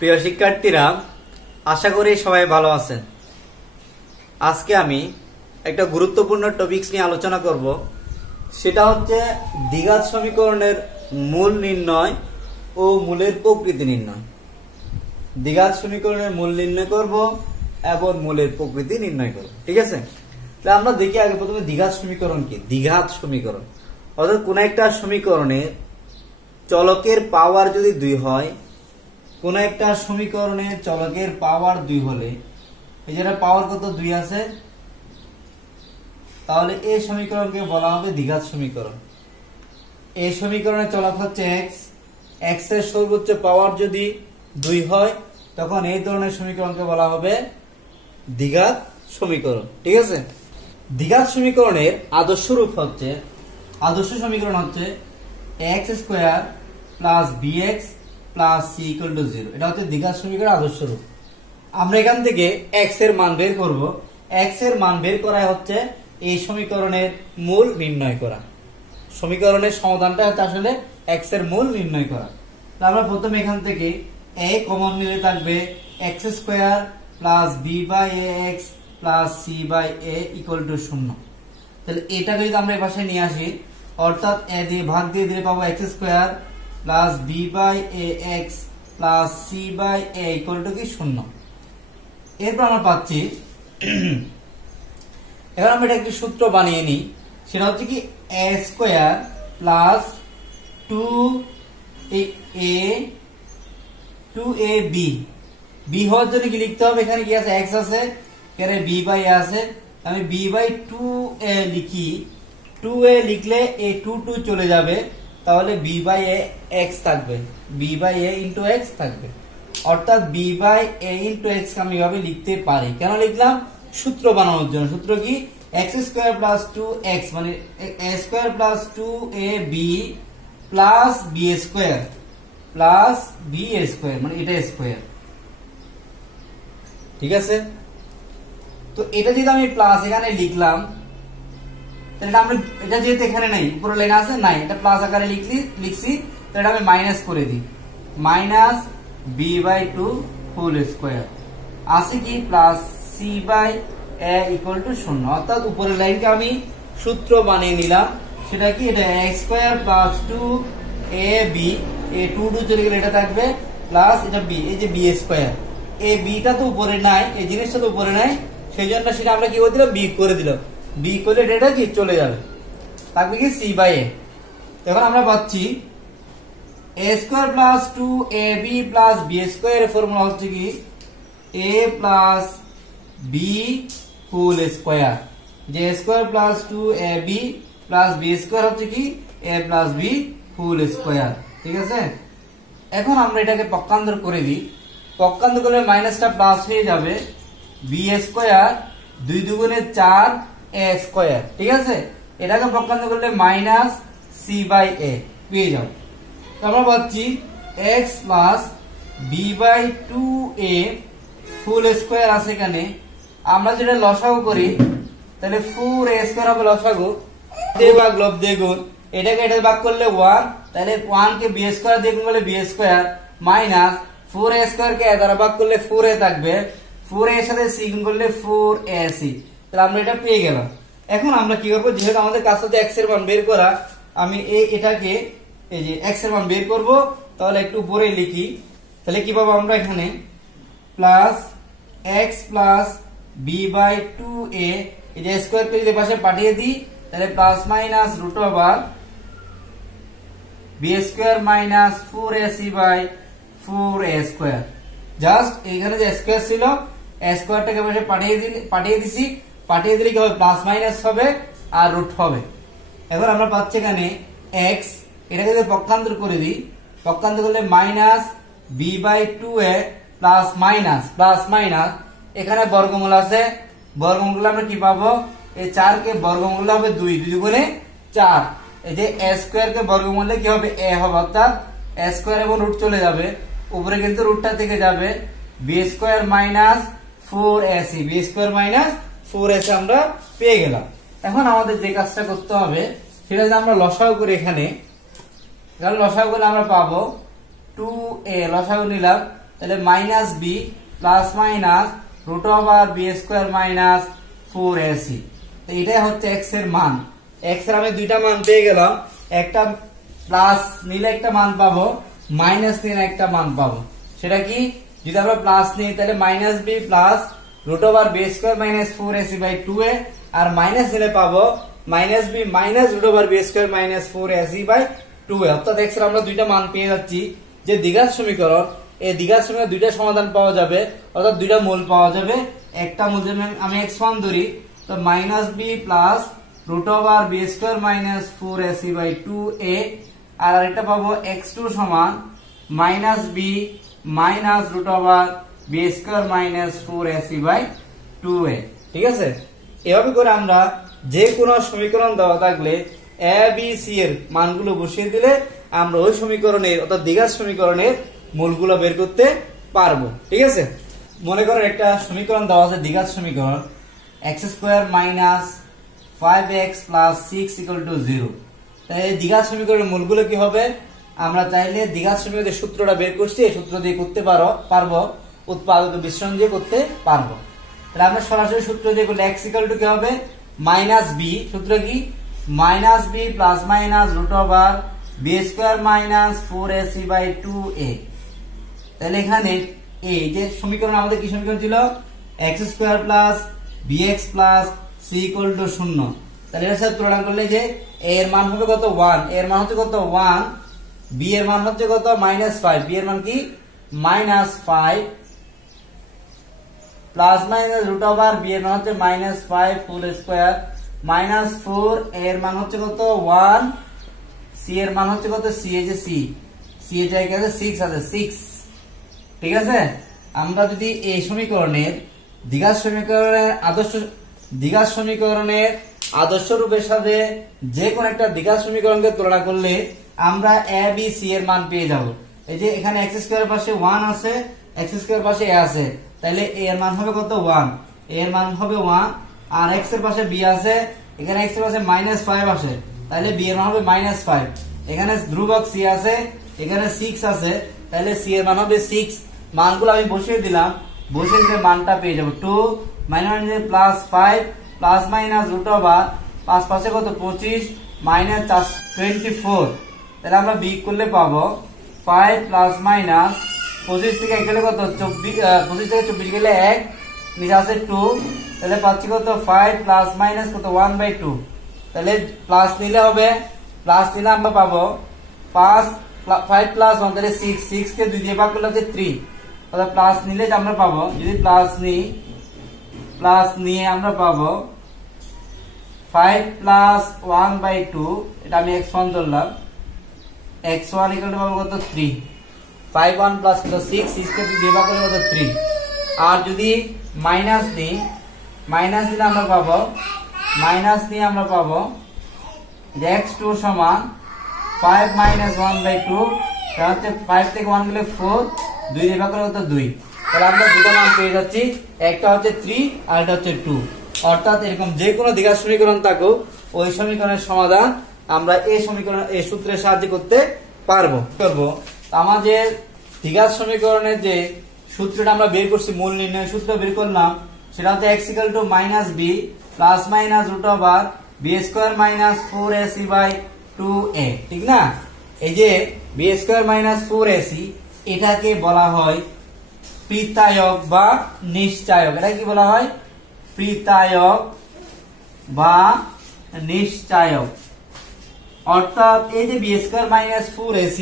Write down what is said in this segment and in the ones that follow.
প্রিয় শিক্ষার্থীরা, আশা করি সবাই ভালো আছেন। আজকে আমি একটা গুরুত্বপূর্ণ টপিকস নিয়ে আলোচনা করব, সেটা হচ্ছে দ্বিঘাত সমীকরণের মূল নির্ণয় ও মূলের প্রকৃতি নির্ণয়। দ্বিঘাত সমীকরণের মূল নির্ণয় করব এবং মূলের প্রকৃতি নির্ণয় করব। ঠিক আছে, তাহলে আমরা দেখি আগে প্রথমে দ্বিঘাত সমীকরণ কি। দ্বিঘাত সমীকরণ অর্থাৎ কোন একটা সমীকরণে চলকের পাওয়ার যদি 2 হয়, কোন একটা সমীকরণে চলকের পাওয়ার 2 হলে, এই যেটা পাওয়ার কত 2 আছে, তাহলে এই সমীকরণকে বলা হবে দ্বিঘাত সমীকরণ। এই সমীকরণে চলক হচ্ছে x, x এর সর্বোচ্চ পাওয়ার যদি 2 হয়, তখন এই ধরনের সমীকরণকে বলা হবে দ্বিঘাত সমীকরণ। ঠিক আছে, দ্বিঘাত সমীকরণের আদর্শ রূপ হচ্ছে, আদর্শ সমীকরণ হচ্ছে x square plus bx plus c equal to 0। এটা হচ্ছে দ্বিঘাত সমীকরণের আদর্শ রূপ। আমরা এখান থেকে x এর মান বের করব। x এর মান বের করা হচ্ছে এই সমীকরণের মূল নির্ণয় করা। সমীকরণের সমাধানটা হচ্ছে আসলে x এর মূল নির্ণয় করা। তাহলে আমরা প্রথমে এখান থেকে a কমন নিলে থাকবে x square plus b by ax plus c by a equal to 0। তাহলে এটাকে যদি আমরা এই পাশে নিয়ে আসি, অর্থাৎ a দিয়ে ভাগ দিয়ে দিলে পাবো x square plus b by ax plus c by a equal to কি 0। এরপর আমরা পাচ্ছি, এবার আমরা একটা সূত্র বানিয়ে নিই, সেটা হচ্ছে কি a square plus 2ab। b হওয়ার জন্য কি লিখতে হবে, এখানে কি আছে x আছে, এখানে b বাই a আছে, আমি b বাই 2a লিখি। 2a লিখলে এই 2 চলে যাবে, তাহলে b বাই a x থাকবে, b by a into x থাকবে। অর্থাৎ b by a into x আমি এভাবে লিখতে পারি। কেন লিখলাম? সূত্র বানানোর জন্য। সূত্র কি x স্কয়ার প্লাস 2x মানে a square plus 2ab plus b square plus b square মানে এটা স্কয়ার। ঠিক আছে, তো এটা যদি আমি প্লাস এখানে লিখলাম, তাহলে আমরা এটা যেহেতু এখানে নাই, উপরে লাইন আছে নাই, এটা প্লাস আকারে লিখছি, তাহলে আমি মাইনাস করে দিই, minus b by 2 whole square আছে কি plus c by a equal to 0। অর্থাৎ উপরের লাইনকে আমি সূত্র বানিয়ে নিলাম, সেটা কি এটা a স্কয়ার প্লাস 2ab, এই 2 চলে গেলে এটা থাকবে প্লাস এটা b, এই যে b স্কয়ার, এই b টা তো উপরে নাই, এই জিনিসটা তো উপরে নাই, সেই জন্য সেটা আমরা কি করে দিলাম, b করে দিলাম। b করলে এটা কি চলে যাবে, থাকবে কি c বাই a। এখন আমরা পাচ্ছি a square plus 2ab plus b square এর ফর্মুলা হচ্ছে কি a plus b whole square, যে a square plus 2ab plus b square হচ্ছে কি a plus b whole square. ঠিক আছে, এখন আমরা এটাকে পক্ষান্তর করে দিই, পক্ষান্তর করলে মাইনাসটা প্লাস হয়ে যাবে, b স্কয়ার 2 দুগুণে 4 a স্কয়ার। ঠিক আছে, এটাকে পক্ষান্তর করলে মাইনাস c বাই a পেয়ে যাও। তো আমরা পাচ্ছি x plus b by 2a full square আছে এখানে। আমরা যেটা লসাগু করি, তাহলে 4a স্কয়ার হবে লসাগু, দিয়ে ভাগ লব দিয়ে গুণ, এটাকে এটা ভাগ করলে 1, তাহলে 1 কে b স্কয়ার দিয়ে গুণ করলে b square minus 4a square কে দ্বারা ভাগ করলে 4a থাকবে, 4a এর সাথে c গুণ করলে 4ac। তাহলে আমরা এটা পেয়ে গেলাম। এখন আমরা কি করব, যেহেতু আমাদের কাছে হচ্ছে x এর মান বের করা, আমি এটাকে এই যে x এর মান বের করব, তাহলে একটু উপরে লিখি, তাহলে কি পাবো আমরা এখানে plus x plus b by 2a, এই যে স্কয়ার কে যদি পাশে পাঠিয়ে দিই, তাহলে plus minus root over b square minus 4ac by 4a square. Just এখানে যে স্কয়ার ছিল, স্কয়ারটাকে পাশে পাঠিয়ে দিছি, পাঠিয়ে দিলে কি হবে, প্লাস মাইনাস হবে আর রুট হবে। এখন আমরা পাচ্ছি এখানে x, এটাকে যদি পক্ষান্তর করে দিই, পক্ষান্তর করলে minus b by 2a plus minus plus minus, এখানে বর্গমূল আছে, বর্গমূল আমরা কি পাবো, এই 4 কে বর্গমূল হবে 2, 2 দুগুণে 4, এই যে a স্কয়ার কে বর্গমূলে কি হবে a হবে, অর্থাৎ a স্কয়ার এবং রুট চলে যাবে, উপরে কিন্তু রুটটা থেকে যাবে, b square minus 4ac, b square minus 4ac আমরা পেয়ে গেলাম। এখন আমাদের যে কাজটা করতে হবে, সেটা যদি আমরা লসাগু করি, এখানে লসাগু করলে আমরা পাবো 2a, লসাগু নিলাম তাহলে minus b plus minus root over b square minus 4ac। তো এটাই হচ্ছে এক্স এর মান। এক্স এর আমি দুইটা মান পেয়ে গেলাম, একটা প্লাস নিলে একটা মান পাবো, মাইনাস নিলে একটা মান পাবো। সেটা কি, যদি আমরা প্লাস নিই তাহলে minus b plus root over b square minus 4ac by 2a, আর মাইনাস নিলে পাবো minus b minus root over b square minus 4ac by 2a। অর্থাৎ এক্স এর আমরা দুইটা মান পেয়ে যাচ্ছি। যে দ্বিঘাত সমীকরণ, এই দ্বিঘাত সমীকরণ দুইটা সমাধান পাওয়া যাবে, অর্থাৎ দুইটা মূল পাওয়া যাবে। একটা মূল আমি x1 ধরি, তো minus b plus root over b square minus 4ac by 2a, আর আরেকটা পাবো x2 সমান minus b minus root over b square minus 4ac by 2a। ঠিক আছে, এভাবে করে আমরা যে কোনো সমীকরণ দেওয়া থাকলে এ বি সি এর মানগুলো বসিয়ে দিলে আমরা ওই সমীকরণের অর্থাৎ দ্বিঘাত সমীকরণের মূলগুলো বের করতে পারবো। ঠিক আছে, মনে করেন একটা সমীকরণ দেওয়া আছে দ্বিঘাত সমীকরণ x square minus 5x plus 6 equal to 0। তাই এই দ্বিঘাত সমীকরণের মূলগুলো কি হবে, আমরা চাইলে দ্বিঘাত সমীকরণের সূত্রটা বের করছি, এই সূত্র দিয়ে করতে পারবো, উৎপাদক বিশ্লেষণ দিয়ে করতে পারবো। তাহলে আমরা সরাসরি সূত্র দিয়ে করলে x ইকুয়াল টু কি হবে, মাইনাস বি, সূত্র কি minus b plus minus root over b square minus 4ac by 2a। তাহলে এখানে এই যে সমীকরণ আমাদের কি সমীকরণ ছিল, x square plus bx plus c equal to 0। তাহলে এর সাথে তুলনা করলে যে a এর মান হবে কত 1, এর মান হচ্ছে কত 1, b এর মান হচ্ছে কত -5, b এর মান কি -5 plus minus root over b এর মান হচ্ছে -5 হোল স্কয়ার মাইনাস 4, এর মান হচ্ছে কত 1, সি এর মান হচ্ছে কত, সি এই যে সি এর জায়গায় আছে 6 আছে 6। ঠিক আছে, আমরা যদি এই সমীকরণের দ্বিঘাত সমীকরণের আদর্শ রূপের সাথে যে কোন একটা দ্বিঘাত সমীকরণকে তুলনা করলে আমরা এ বি সি এর মান পেয়ে যাব। এই যে এখানে x স্কয়ার পাশে 1 আছে, x স্কয়ার পাশে a আছে, তাহলে a এর মান হবে কত 1, a এর মান হবে 1, আর x এর পাশে b আছে, এখানে x এর পাশে -5 আসে, তাহলে b এর মান হবে -5। এখানে ধ্রুবক c আছে, এখানে 6 আছে, তাহলে c এর মান হবে 6। মানগুলো আমি বসিয়ে দিলাম, বসিয়ে দিলে মানটা পেয়ে যাব 2 - plus 5 plus minus root over 5 পাশে কত 25 মাইনাস 24। তাহলে আমরা বিয়োগ করলে পাবো 5 প্লাস মাইনাস 25 থেকে 1 গেলে কত 25 থেকে 24 গেলে 1, নিচে আছে 2, তাহলে পাচ্ছি কত 5 প্লাস মাইনাস কত 1/2। তাহলে প্লাস নিলে হবে, প্লাস নিলে আমরা পাবো 5 প্লাস 1 তাহলে 6 কে 2 দিয়ে ভাগ করলে হচ্ছে 3। অর্থাৎ প্লাস নিলে আমরা পাবো, যদি প্লাস নিয়ে আমরা পাবো 5 প্লাস 1/2, এটা আমি x1 ধরলাম, x1 ইকুয়াল টু পাবো কত 3, 5 1 প্লাস কত 6 কে 2 দিয়ে ভাগ করলে কত 3। আর যদি মাইনাস নিই, মাইনাস দিলে আমরা পাবো, মাইনাস নিয়ে আমরা পাবো যে x2 সমান 5 মাইনাস 1/2, তাহলে হচ্ছে 5 থেকে 1 গেলে 4, 2 দিয়ে ভাগ করলে কত 2। তাহলে আমরা দুটো মান পেয়ে যাচ্ছি, একটা হচ্ছে 3 আর এটা হচ্ছে 2। অর্থাৎ এরকম যে কোনো দ্বিঘাত সমীকরণ থাকুক, ওই সমীকরণের সমাধান আমরা এই সূত্রের সাহায্যে করতে পারবো। আমাদের দ্বিঘাত সমীকরণের যে সূত্রটা আমরা বের করছি, মূল নির্ণয় সূত্র বের করলাম, সেটা হচ্ছে x equal to -b plus minus root over b square minus 4ac by 2a। ঠিক না, এই যে বি স্কয়ার মাইনাস 4ac এটাকে বলা হয় প্রীতায়ক বা নিশ্চায়ক। এটা কি বলা হয়, প্রীতায়ক বা নিশ্চায়ক। অর্থাৎ এই যে বি স্কয়ার মাইনাস 4ac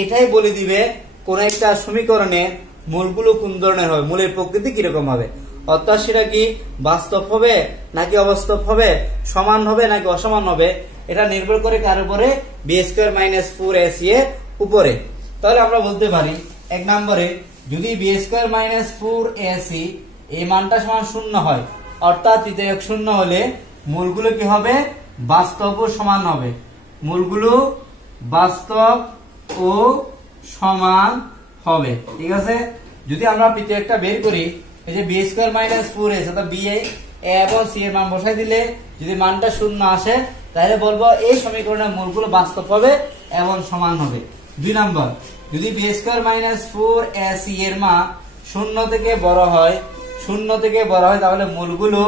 এটাই বলে দিবে কোন একটা সমীকরণের মূলগুলো কোন ধরনের হবে, মূলের প্রকৃতি কিরকম হবে। অর্থাৎ সেটা কি বাস্তব হবে নাকি অবাস্তব হবে, সমান হবে নাকি অসমান হবে, এটা নির্ভর করে কার উপরে, বি স্কয়ার মাইনাস 4ac এর উপরে। তাহলে আমরা বলতে পারি 1 নম্বরে, যদি বি স্কয়ার মাইনাস 4ac এই মানটা সমান 0 হয়, অর্থাৎ প্রীতায়ক 0 হলে মূলগুলো কি হবে, বাস্তব ও সমান হবে। মূলগুলো বাস্তব ও সমান হবে। ঠিক আছে, যদি আমরা প্রীতায়কটা বের করি, এই যে বি স্কয়ার মাইনাস 4ac অর্থাৎ বি এ এবং সি এর মান বসাই দিলে যদি মানটা 0 আসে, তাহলে বলবো এই সমীকরণের মূলগুলো বাস্তব হবে এবং সমান হবে। 2 নম্বর, যদি বি স্কয়ার মাইনাস 4ac এর মান শূন্য থেকে বড় হয় তাহলে মূলগুলো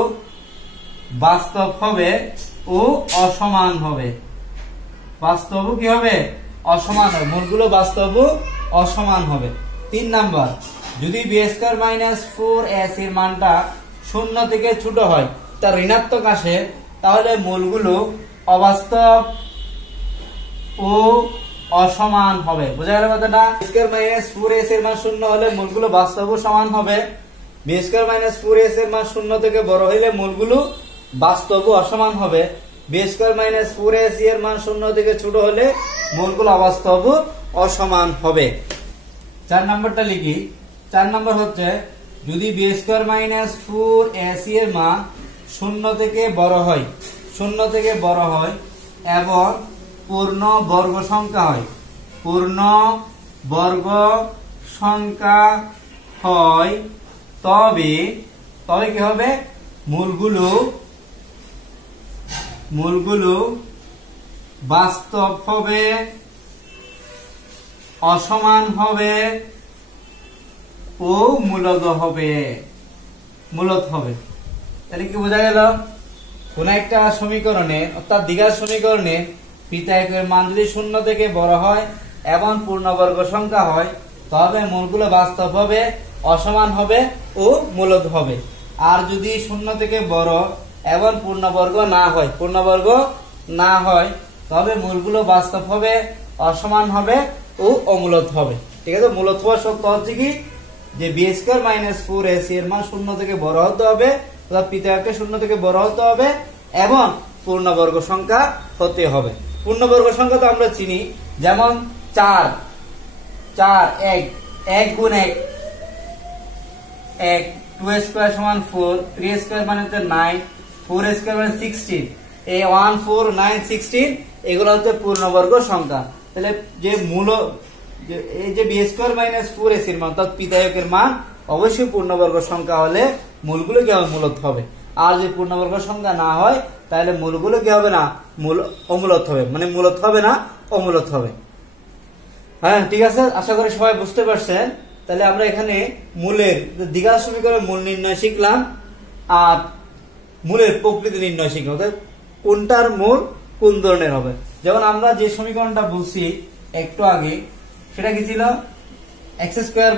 বাস্তব হবে ও অসমান হবে। বাস্তব কি হবে? অসমান হবে। মূলগুলো বাস্তব ও অসমান হবে। 3 নাম্বার, যদি বি স্কয়ার মাইনাস 4ac এর মানটা শূন্য থেকে ছোট হয়, তার ঋণাত্মক আসে, তাহলে মূলগুলো অবাস্তব ও অসমান হবে। বোঝা গেল কথাটা? বি স্কয়ার মাইনাস 4ac এর মান শূন্য হলে মূলগুলো বাস্তব ও সমান হবে। বি স্কয়ার মাইনাস 4ac এর মান শূন্য থেকে বড় হলে মূলগুলো বাস্তব ও অসমান হবে। বি স্কয়ার মাইনাস 4ac এর মান শূন্য থেকে ছোট হলে মূলগুলো অবাস্তব ও অসমান হবে। 4 নম্বরটা লিখি। 4 নম্বর হচ্ছে, যদি বি স্কয়ার মাইনাস 4ac এর মান শূন্য থেকে বড় হয় এবং পূর্ণ বর্গ সংখ্যা হয়, তবে কি হবে? মূলগুলো বাস্তব হবে, অসমান হবে ও মূলত হবে। তাহলে কি বোঝা গেল? কোন একটা সমীকরণে, অর্থাৎ দ্বিঘাত সমীকরণে পিতা একের মান যদি শূন্য থেকে বড় হয় এবং পূর্ণবর্গ সংখ্যা হয়, তবে মূলগুলো বাস্তব হবে, অসমান হবে ও মূলত হবে। আর যদি শূন্য থেকে বড় এবং পূর্ণবর্গ না হয় তবে মূলগুলো বাস্তব হবে, অসমান হবে ও অমূলত হবে। ঠিক আছে? মূলত হওয়ার শর্ত হচ্ছে কি, যে বি স্কয়ার মাইনাস 4ac এর মান শূন্য থেকে বড় হতে হবে, অর্থাৎ পিতা একটা শূন্য থেকে বড় হতে হবে এবং পূর্ণবর্গ সংখ্যা হতে হবে। পূর্ণবর্গ সংখ্যা তো আমরা চিনি, যেমন 4 1 গুণ 1 2 স্কয়ার সমান 4, 3 স্কয়ার মানে হচ্ছে 9, 4 স্কয়ার মানে 16। এই 1 4 9 16 এগুলো হচ্ছে পূর্ণবর্গ সংখ্যা। তাহলে যে এই যে বি স্কয়ার মাইনাস 4ac এর মান, অর্থাৎ পিতায়কের মান অবশ্যই পূর্ণবর্গ সংখ্যা হলে মূলগুলো কি হবে? মূলত হবে। আর যদি পূর্ণবর্গ সংখ্যা না হয় তাহলে মূলগুলো কি হবে না? অমূলত হবে। মানে মূলত হবে না, অমূলত হবে। হ্যাঁ, ঠিক আছে, আশা করি সবাই বুঝতে পারছেন। তাহলে আমরা এখানে মূলের দ্বিঘাত সমীকরণের মূল নির্ণয় শিখলাম আর মূলের প্রকৃতি নির্ণয় শিখলাম, অর্থাৎ কোনটার মূল কোন ধরনের হবে। যেমন আমরা যে সমীকরণটা বলছি একটু আগে, সেটা কি ছিল? x square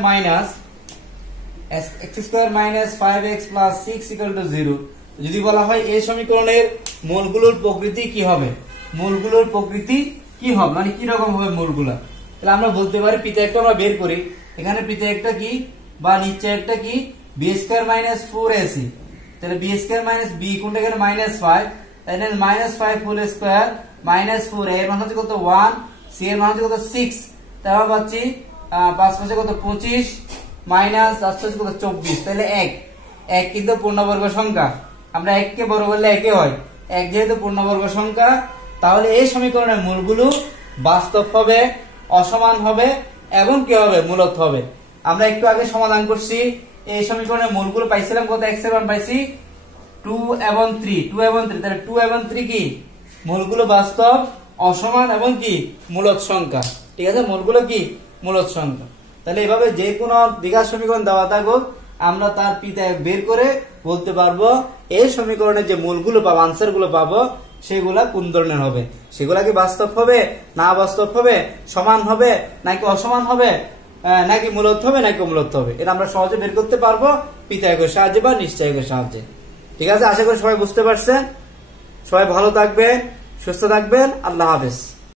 minus 5x plus 6 equal to 0। যদি বলা হয় এই সমীকরণের মূলগুলোর প্রকৃতি কি হবে, মানে কি রকম হবে মূলগুলা, তাহলে আমরা বলতে পারি, পিতা একটা আমরা বের করি। এখানে পিতা একটা কি বা নিচে একটা কি? B square minus 4ac। তাহলে বি স্কয়ার মাইনাস বি কোনটা? এখানে -5, তাহলে -5 হোল স্কয়ার মাইনাস 4, এর মান হচ্ছে কত? 1, সি এর মান হচ্ছে কত? 6। তাহলে পাচ্ছি 5 5 কত? 25 মাইনাস 8 কত? 24। তাহলে 1 কিন্তু পূর্ণবর্গ সংখ্যা। আমরা 1 কে বড় করলে 1 হয়। 1 যেহেতু পূর্ণবর্গ সংখ্যা, তাহলে এই সমীকরণের মূলগুলো বাস্তব হবে, অসমান হবে এবং কি হবে? মূলত হবে। আমরা একটু আগে সমাধান করছি, এই সমীকরণের মূলগুলো পাইছিলাম কত? x এর মান পাইছি 2 এবং 3। তাহলে 2 এবং 3 কি? মূলগুলো বাস্তব, অসমান এবং কি? মূলত সংখ্যা। ঠিক আছে? মূলগুলো কি? মূলত সংখ্যা। তাহলে এভাবে যে কোনো দ্বিঘাত সমীকরণ দেওয়া থাকুক, আমরা তার পিতা বের করে বলতে পারবো এই সমীকরণের যে মূলগুলো পাবো, আনসার গুলো পাবো, সেগুলা কোন ধরনের হবে। সেগুলা কি বাস্তব হবে, না বাস্তব হবে, সমান হবে নাকি অসমান হবে, নাকি মূলত হবে নাকি অমূলত হবে, এটা আমরা সহজে বের করতে পারবো পিতায়কের সাহায্যে বা নিশ্চয়কের সাহায্যে। ঠিক আছে? আশা করি সবাই বুঝতে পারছেন। সবাই ভালো থাকবেন, সুস্থ থাকবেন। আল্লাহ হাফেজ।